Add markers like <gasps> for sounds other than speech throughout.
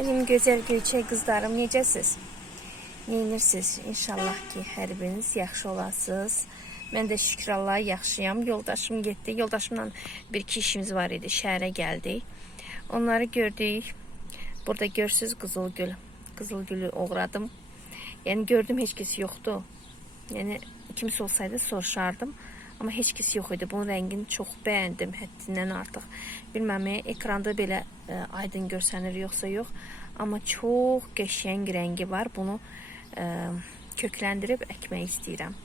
Benim gözəl göyçək qızlarım, necəsiz? Neyinirsiniz? İnşallah ki, hər biriniz yaxşı olasınız. Mən də şükür Allaha yaxşıyam. Yoldaşım getdi. Yoldaşımla bir-iki işimiz var idi. Şəhərə gəldik. Onları gördük. Burada görsüz Qızılgül. Qızılgülü uğradım. Yəni gördüm heç kəs yoxdur. Yəni kimsə olsaydı soruşardım. Amma heç kəs yox idi. Bunun rəngini çox bəyəndim, həddindən artıq. Bilməm, ekranda belə ə, aydın görsənir yoxsa yox. Amma çox qəşəng rəngi var. Bunu ə, kökləndirib əkmək istəyirəm.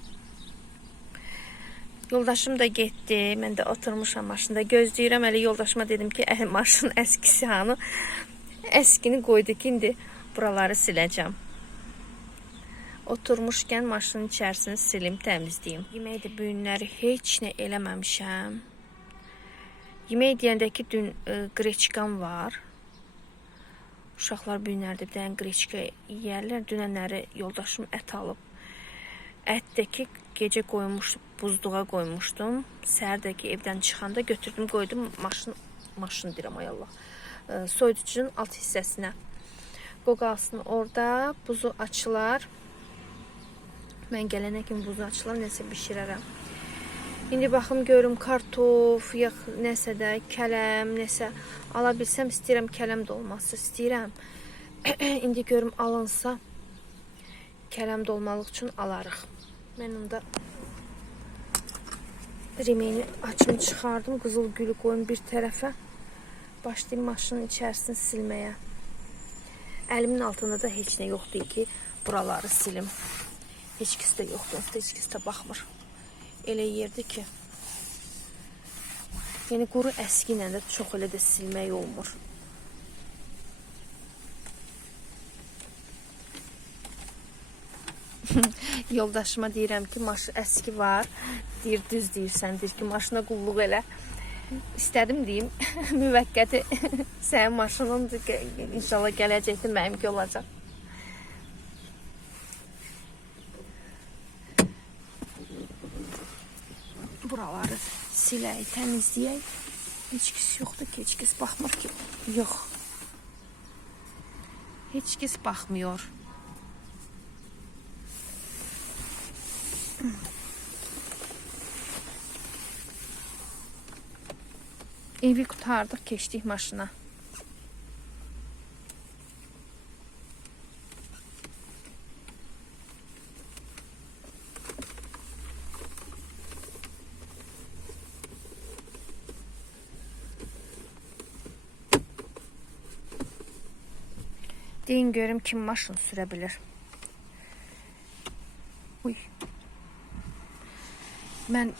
Yoldaşım da getdi. Mən də oturmuşam maşında gözləyirəm. Hələ yoldaşıma dedim ki, "Əh, maşın əskisi hanı?" Əskini qoydu ki, indi buraları siləcəm. Oturmuşkən maşının içərisini silim, təmizləyim. Yemək də bu günləri heç nə eləməmişəm. Yemək deyəndə dün ə, qreçkam var. Uşaqlar bu günlərdə bir dənə qreçka yeyərlər. Dünənləri yoldaşım ət alıb. Ət də ki, gecə qoymuşdum, buzluğa qoymuşdum. Səhər də ki, evdən çıxanda götürdüm, qoydum maşın maşın deyirəm ay Allah. Ə, Soyuducunun alt hissəsinə. Qoqalsın orada, buzu açılar. Mən gələnə kimi buzu açılar, nəsə bişirərəm. İndi baxım görüm kartof, yax nəsə də kələm, nəsə ala bilsəm istəyirəm kələm dolması istəyirəm. <clears throat> İndi görüm alınsa kələm dolmalıq üçün alarıq. Mən onda remeni açım çıxardım, qızıl gülü qoyum bir tərəfə. Başlayım maşının içərisini silməyə. Əlimin altında da heç nə yoxdur ki, buraları silim. Heç kəs də yoxdur, heç kəs də baxmır. Elə yerdir ki, yəni quru əski ilə də çox elə də silmək olmur. <laughs> Yoldaşıma deyirəm ki, maş əski var. Deyir, düz deyirsən, deyir ki, maşına qulluq elə. İstədim deyim, <laughs> müvəqqəti <laughs> sənin maşınındır ki, inşallah gələcəkdə mənimki olacaq. Buraları silək, təmizləyək. Heç kəs yoxdur ki, heç kəs baxmır ki. Yox. Heç kəs baxmıyor. Evi qurtardıq, keçdik maşına. Deyin görüm kim maşın sürə bilir. Uy. Mən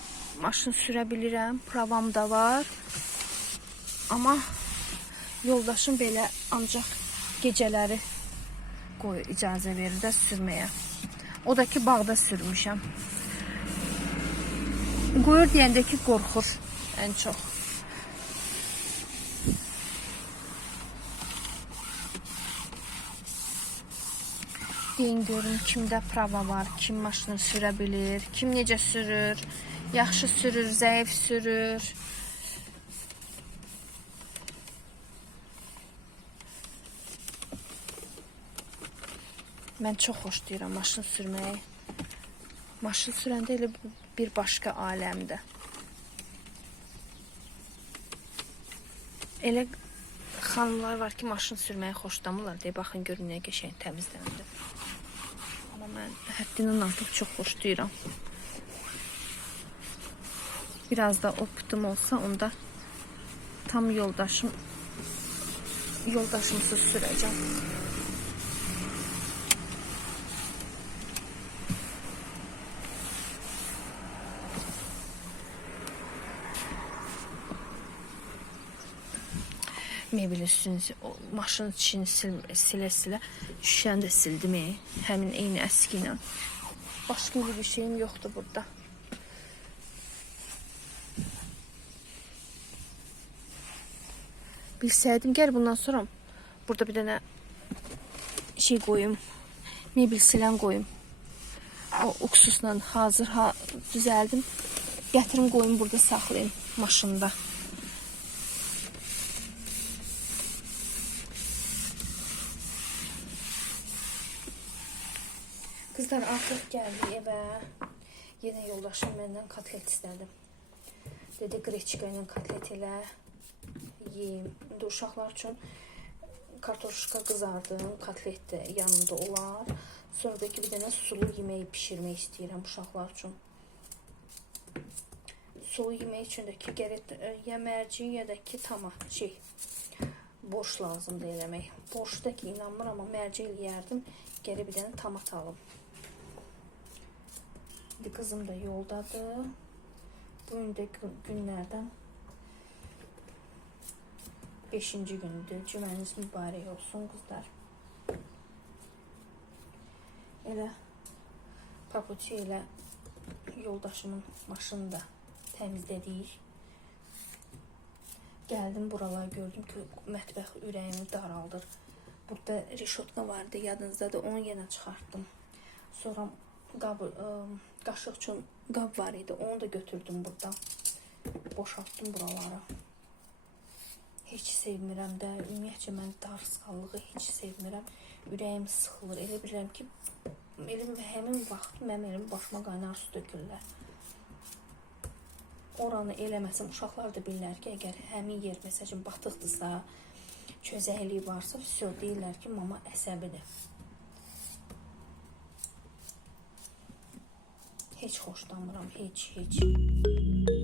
maşın sürə bilirəm, pravam da var. Amma yoldaşım belə ancaq gecələri qoy icazə verir də sürməyə. O da ki bağda sürmüşəm. Qoyur deyəndə ki qorxur ən çox. Deyin görün kimdə prava var, kim maşını sürə bilir, kim necə sürür, yaxşı sürür, zəif sürür. Mən çox xoşlayıram maşın sürməyi. Maşın sürəndə elə bir başqa aləmdir. Elə xanımlar var ki, maşın sürməyi xoşlamırlar deyə baxın görün nə qəşəng təmizləndi. Amma mən həddindən artıq çox xoşlayıram. Biraz da optum olsa onda tam yoldaşım yoldaşımsız sürəcəm. Mebel üstünü, o maşının içini sil, silə silə şüşəni də sildim. e. Həmin eyni əski ilə. Başqa bir şeyim yoxdur burada. Bilsəydim gəl bundan sonra burada bir dənə şey qoyum. Mebel silən qoyum. O uksusla hazır ha düzəldim. Gətirim qoyum burada saxlayım maşında. Kızlar artıq gəldi evə. Yenə yoldaşım məndən kotlet istədi. Dedi qreçka ilə kotlet elə yeyim. İndi uşaqlar üçün kartoşka qızardım, kotlet də yanında olar. Sonra da bir dənə sulu yemək bişirmək istəyirəm uşaqlar üçün. Sulu yemək üçün də ki gərək e, ya mərci ya da ki tama şey boş lazımdır eləmək. Boşda ki inanmıram amma mərci eləyərdim. Gərək bir dənə tomat alım. İndi qızım da yoldadır. Bu gün də gün- günlərdən 5-ci gündür. Cümləniz mübarək olsun qızlar. Elə papuçu ilə yoldaşımın maşını da təmizlədik. Gəldim buralara gördüm ki, mətbəx ürəyimi daraldır. Burada reşotka vardı, yadınızdadır. Onu yenə çıxartdım. Sonra qab ə, qaşıq üçün qab var idi. Onu da götürdüm buradan. Boşaltdım buraları. Heç sevmirəm də. Ümumiyyətcə mən darısqallığı heç sevmirəm. Ürəyim sıxılır. Elə bilirəm ki, elə həmin vaxt mənim elim başıma qaynar su tökürlər. Oranı eləməsəm uşaqlar da bilirlər ki, əgər həmin yer məsələn batıqdırsa, çözəkliyi varsa, vəsə deyirlər ki, mama əsəbidir. Heç xoşlanmıram, heç, heç.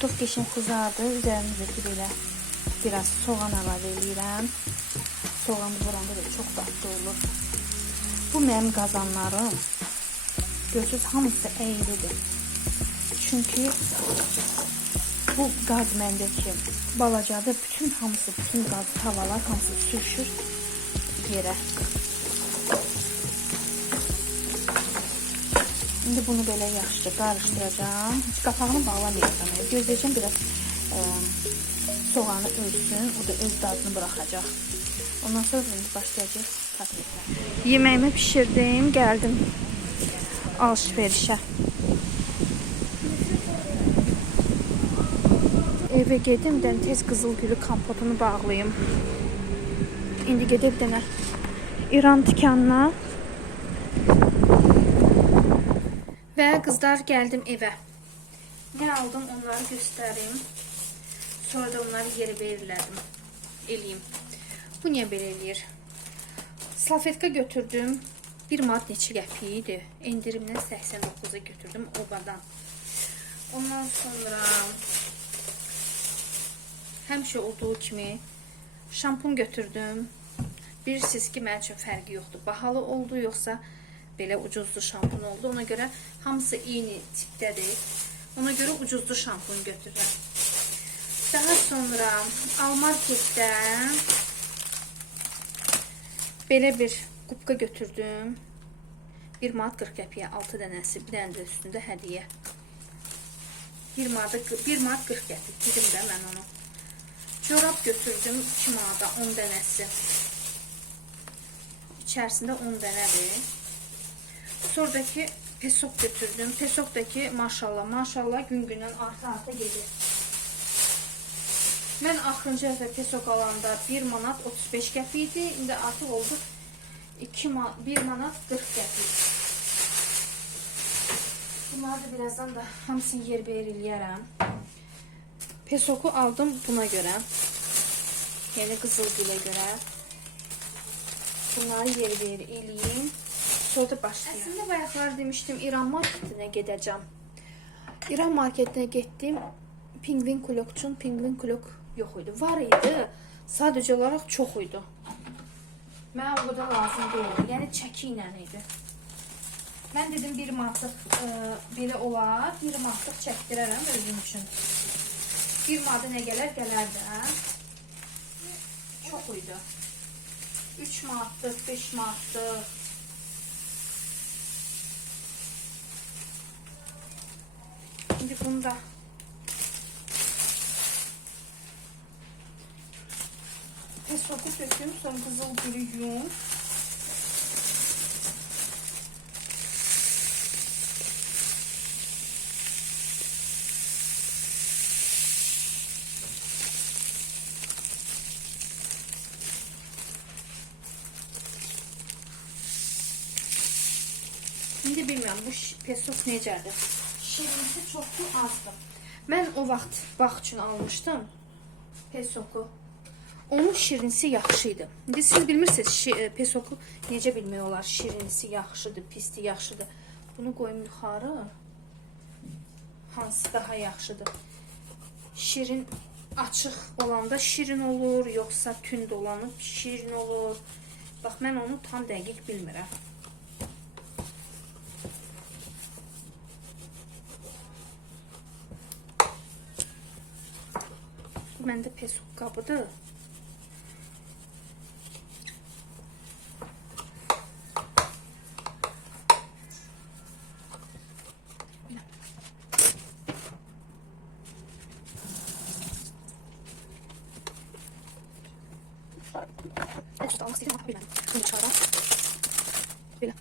Kartof keşim kızardı. Üzerimizdeki böyle biraz soğan əlavə eləyirəm. Soğanı vuranda da çox dadlı olur. Bu mənim qazanlarım. Görürsüz hamısı əyridir. Çünki bu qaz məndəki balacadır. Bütün hamısı, bütün qaz tavalar hamısı sürüşür yerə. İndi bunu belə yaxşıca qarışdıracağam. Heç qapağını bağlamayacağam. Gözləyəcəm biraz ə, soğanı ölsün. O da öz dadını buraxacaq. Ondan sonra indi başlayacağıq kotletlər. Yeməyimi bişirdim, gəldim alış-verişə. Evə gedim, dənə tez qızıl gülü kompotunu bağlayım. İndi gedib dənə İran dükanına Və qızlar gəldim evə. Nə aldım onları göstərim. Sonra da onları yerə verirlədim. Eləyim. Bu niyə belə eləyir? Salfetka götürdüm. Bir manat neçə qəpik idi. Endirimdən 89-a götürdüm obadan. Ondan sonra həmişə olduğu kimi şampun götürdüm. Bilirsiniz ki, mənim üçün fərqi yoxdur. Bahalı oldu yoxsa belə ucuzlu şampun oldu. Ona görə hamısı eyni tipdədir. Ona görə ucuzlu şampun götürürəm. Daha sonra Almarketdən belə bir qubqa götürdüm. 1 manat 40 qəpiyə 6 dənəsi, bir dənə də üstündə hədiyyə. 1 manat 1 manat 40 qəpik dedim də mən onu. Corab götürdüm 2 manata 10 dənəsi. İçərisində 10 dənədir. Sonradakı pesok götürdüm. Pesokdakı maşallah, maşallah gün-gündən arta-arta gedir. Mən axırıncı dəfə pesok alanda 1 manat 35 qəpik idi. İndi artıq oldu 2 ma 1 manat 40 qəpik. Bunları da birazdan da hamısını yerbəyer eləyərəm. Pesoku aldım buna görə. Yəni qızıl gülə görə. Bunları yerbəyer eləyim. Sonra başlayayım. Əslində bayaqlar demişdim İran marketinə gedəcəm. İran marketinə getdim. Pingvin kulok üçün pingvin kulok yox idi. Var idi. Sadəcə olaraq çox idi. Mənə o qədər lazım deyil. Yəni çəki ilə idi. Mən dedim bir manatlıq e, belə olar, bir manatlıq çəkdirərəm özüm üçün. Bir manata nə gələr, gələr də. Çox idi. 3 manatlıq, 5 manatlıq. Şimdi bunu da Pesoku döküm, sonra kızıl gülü yum. Şimdi bilmirəm bu pesok necədir. Şirinisi çoxdur, azdır. Mən o vaxt bax üçün almışdım pesoku. Onun şirinisi yaxşı idi. İndi siz bilmirsiniz şi, e, pesoku necə bilmək olar? Şirinisi yaxşıdır, pisdir, yaxşıdır. Bunu qoyum yuxarı. Hansı daha yaxşıdır? Şirin açıq olanda şirin olur, yoxsa tünd olanı şirin olur. Bax mən onu tam dəqiq bilmirəm. Məndə pesok qabıdır. Usta almaq istəyirəm, belə. Bunu çıxaraq. Belə.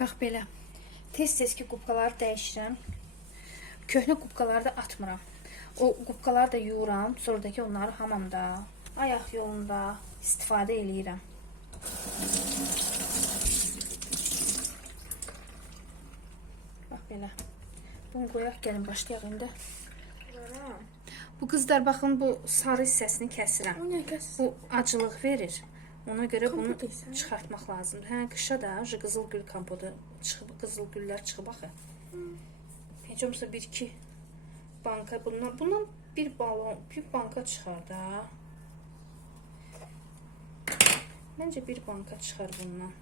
Bax belə. Tez-tez ki qubqaları dəyişirəm. Köhnə qubqaları da atmıram. O qubqaları da yuyuram, sonradakı onları hamamda, ayaq yolunda istifadə eləyirəm. Bax belə. Bunu qoyaq, gəlin başlayaq indi. Bu qızlar baxın bu sarı hissəsini kəsirəm. Bu acılıq verir. Ona görə bunu esən? çıxartmaq lazımdır. Hə, qışa da qızıl gül kompotu çıxıb, qızıl güllər çıxıb axı. Heç olmasa bir iki banka bundan bundan bir balon, bir banka çıxar da. Məncə bir banka çıxar bundan.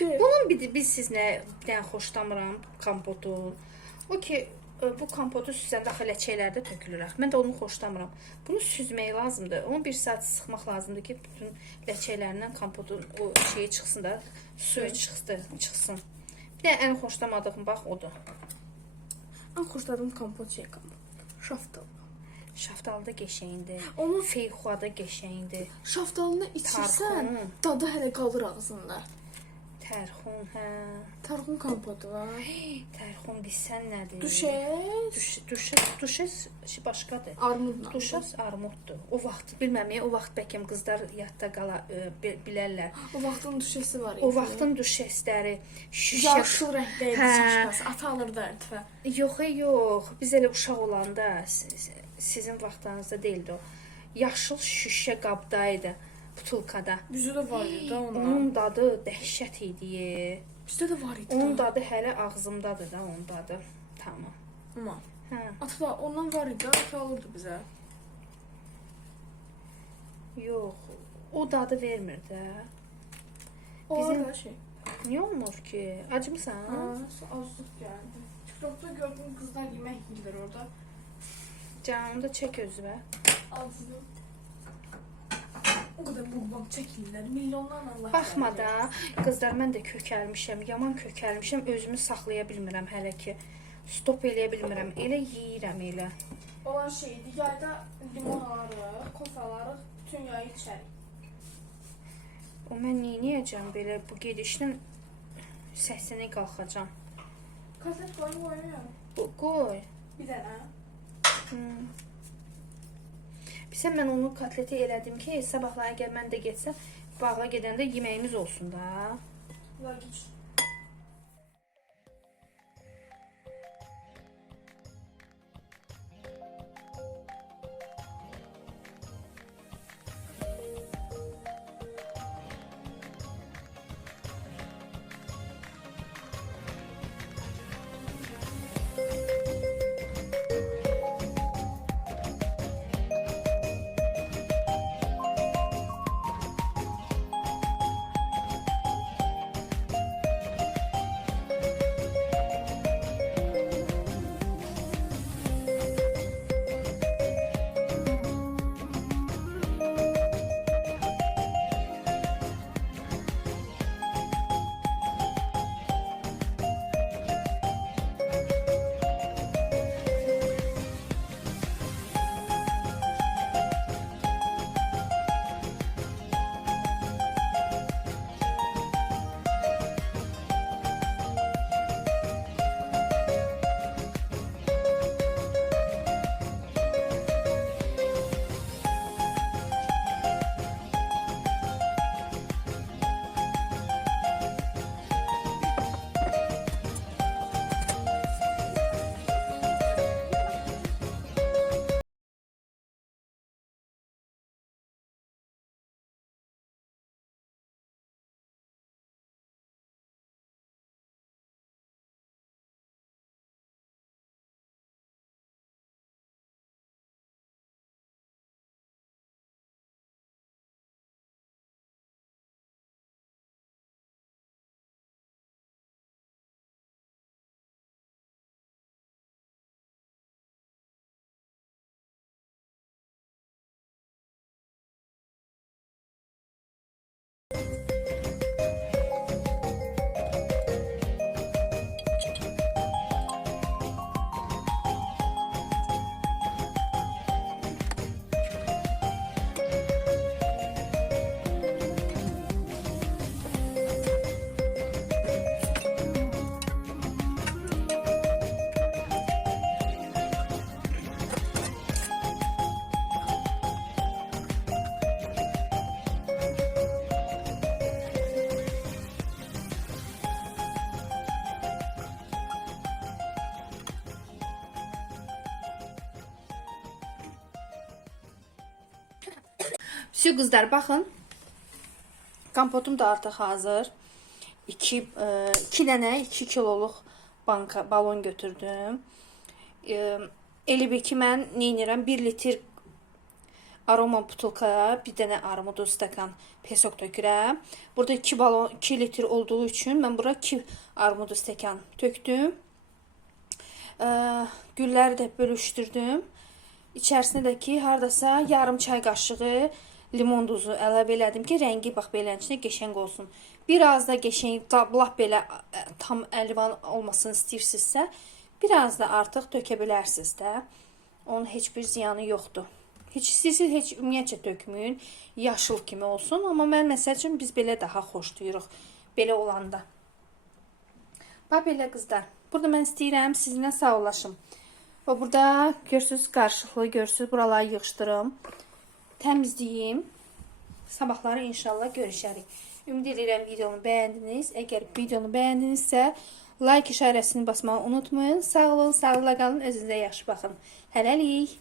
Bunun bir biz siz nə xoşlamıram kompotu. O ki bu kompotu süzəndə axı ləçəklərdə tökülür. Mən də onu xoşlamıram. Bunu süzmək lazımdır. Onu bir saat sıxmaq lazımdır ki, bütün ləçəklərindən kompotun o şeyi çıxsın da, suyu çıxsın, çıxsın. Bir də ən xoşlamadığım bax odur. Ən xoşladığım kompot şey kompot. Şaftal. Şaftalı da qəşəngdir. Onun Feyxua da qəşəngdir. şaftalını içirsən, Tarxun. dadı hələ qalır ağzında. Tərxun, hə. Tarxun kompotu var. <gasps> Tərxun bilsən nədir? Düşəs. Duş, duşes, duşes şey başqadır. Armudla. Duşas armuddur. O vaxt bilməm, ya, o vaxt bəlkə qızlar yadda qala e, bi- bilərlər. <gasps> O vaxtın düşəsi var idi. O vaxtın duşesləri şüşə yaşıl rəngdə idi çaşması. Ata alırdı ərtfə. Yox, e, yox. Biz elə uşaq olanda si- si- sizin vaxtınızda deyildi o. Yaşıl şüşə qabda idi. Butulkada. Bizdə də var idi da ondan. Onun dadı dəhşət idi. Bizdə də var idi. Onun da. dadı hələ ağzımdadır da onun dadı. Tamam. Amma Hə. ata ondan var idi, ata alırdı bizə. Yox. O dadı vermir də. O Bizim- da şey. Niyə olmur ki? Acımsan? Ha, azlıq gəldi. TikTokda gördüm qızlar yemək yeyirlər orada. Canını da çək özünə. Azlıq. O qədər mukbang çəkirlər, milyonlarla like. Baxma da, qızlar mən də kökəlmişəm, yaman kökəlmişəm, özümü saxlaya bilmirəm hələ ki. Stop eləyə bilmirəm. Elə yeyirəm elə. Olan şeydi, yayda limon alarıq, kofe alarıq, bütün yayı içərik. O mən neyniyəcəm belə bu gedişlə səsinə qalxacam. Kotlet koyun oynayalım. Bu qoy. Bir dənə. Hmm. Bilsən mən onu kotleti elədim ki, sabahlar əgər mən də getsəm, bağa gedəndə yeməyimiz olsun da. Bunlar Şu qızlar baxın. Kompotum da artıq hazır. 2 2 dənə 2 kiloluq banka balon götürdüm. E, Elə bil ki mən nə edirəm? 1 litr aroma butulkaya bir dənə armudlu stəkan pesok tökürəm. Burada 2 balon 2 litr olduğu üçün mən bura 2 armudlu stəkan tökdüm. E, gülləri də bölüşdürdüm. İçərisinə də ki, hardasa yarım çay qaşığı limon duzu əlavə elədim ki, rəngi bax beləncə qəşəng olsun. Biraz da qəşəng, lap belə tam əlvan olmasını istəyirsinizsə, biraz da artıq tökə bilərsiniz də. Onun heç bir ziyanı yoxdur. Heç istəyirsiniz heç ümumiyyətcə tökməyin. Yaşıl kimi olsun, amma mən məsəl biz belə daha xoşlayırıq belə olanda. Bax belə qızlar. Burada mən istəyirəm sizinlə sağollaşım. Və burada görürsüz qarşılıqlı görürsüz buraları yığışdırım. Təmizləyim. Sabahları inşallah görüşərik. Ümid edirəm videonu bəyəndiniz. Əgər videonu bəyəndinizsə, like işarəsini basmağı unutmayın. Sağ olun, sağlıqla qalın, özünüzə yaxşı baxın. Hələlik.